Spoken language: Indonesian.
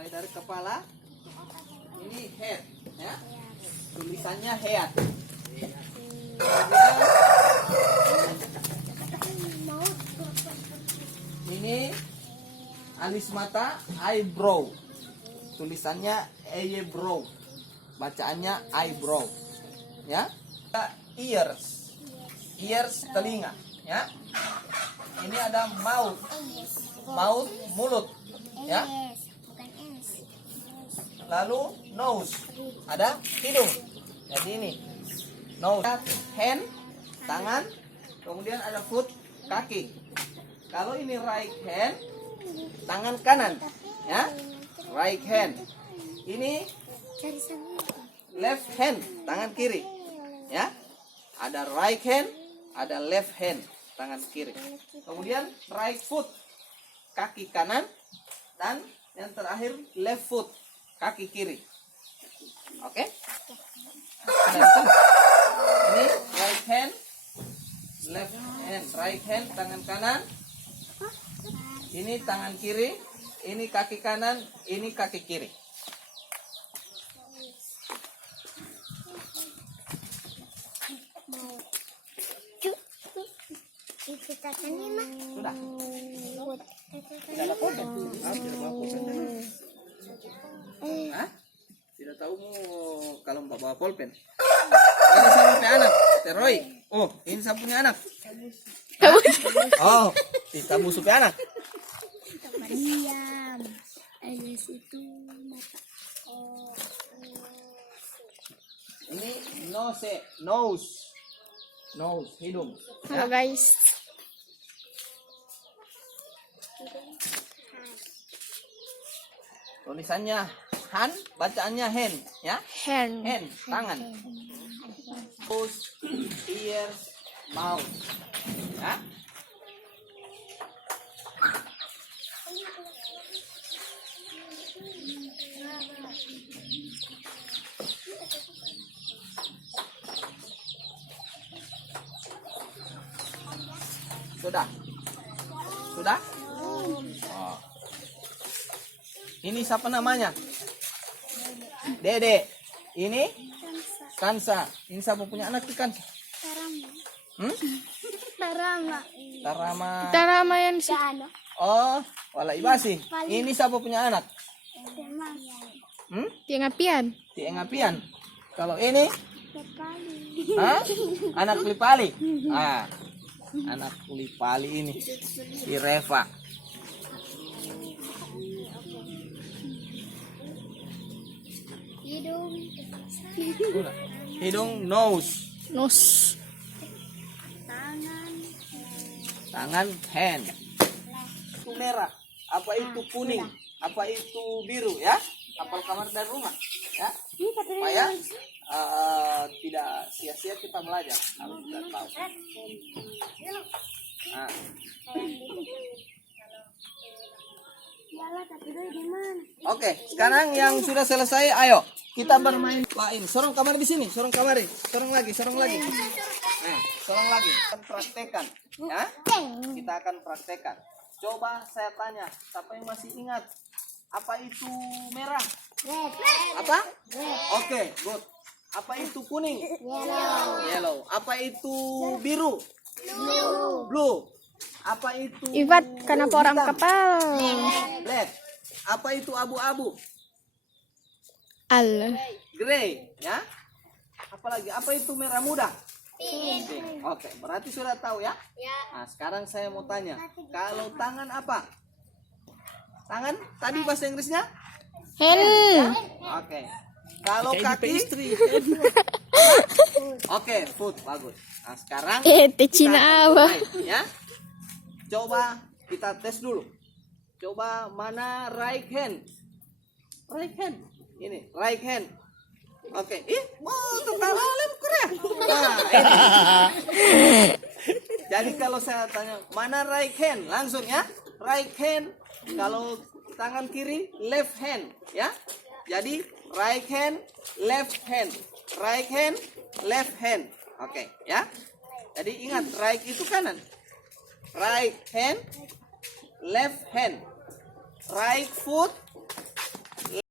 Mulai dari kepala. Ini head, ya. Tulisannya head. Ini alis mata, eyebrow. Tulisannya eyebrow. Bacaannya eyebrow. Ya. Ears. Ears telinga, ya. Ini ada mouth. Mouth mulut, ya. Lalu nose. Ada hidung. Jadi ini nose. Hand, tangan. Kemudian ada foot, kaki. Kalau ini right hand, tangan kanan, ya. Right hand. Ini left hand, tangan kiri, ya. Ada right hand, ada left hand, tangan kiri. Kemudian right foot, kaki kanan, dan yang terakhir left foot, kaki kiri. Oke? Ini right hand, left hand, right hand, tangan kanan. Ini tangan kiri, ini kaki kanan, ini kaki kiri. Sudah. Tidak ada pulpen. Hah? Tidak tahu mau kalau mbak bawa pulpen. Ini saya punya anak, Teroy. Oh, ini saya punya anak. Oh, kita musuh punya anak. Diam. Alis itu mata. Ini nose, hidung. Halo guys. Tulisannya hand, bacaannya hand, ya. Hand. Hand, tangan. Nose, ears, mouth, ya. Sudah? Sudah? Oh. Ini siapa namanya? Dede. Ini? Kansa. Ini siapa punya anak tuh Kansa? Tarama. Tarama yang si. Oh, wala ibasi. Ini siapa punya anak? Tiangapian. Tiengapian. Kalau ini? Hah? Anak Lipali. Ah. Anak Lipali ini. Si Reva. Hidung nose. Nose. Tangan hand. Itu merah. Apa itu kuning? Apa itu biru, ya? Apel kamar dan rumah, ya. Supaya tidak sia-sia kita belajar kalau tidak tahu. Nah. Oke, sekarang yang sudah selesai, ayo kita bermain lain. Sorong kamar di sini, sorong kamar, sorong lagi. Sorong lagi. Kita praktekkan, ya. Kita akan praktekkan. Coba saya tanya, siapa yang masih ingat apa itu merah? Apa? Oke, good. Apa itu kuning? Yellow. Apa itu biru? Blue. Apa itu Ivat kenapa orang hitam? kapal? Black. Apa itu abu-abu? Al. Grey, ya. Apalagi apa itu merah muda? Pink. Oke, berarti sudah tahu ya? Nah, sekarang saya mau tanya, kalau tangan apa? Tangan tadi bahasa Inggrisnya? Hand. Oke. Kalau kaki? Oke, foot, bagus. Nah, sekarang Cina apa? ya. Coba kita tes dulu. Coba mana right hand? Right hand. Ini right hand. Oke. Untuk kalah Korea. Nah, ini. Jadi kalau saya tanya mana right hand, langsung ya. Right hand. Kalau tangan kiri left hand, ya. Jadi right hand, left hand. Right hand, left hand. Oke, ya. Jadi ingat right itu kanan. Right hand, left hand. Right foot,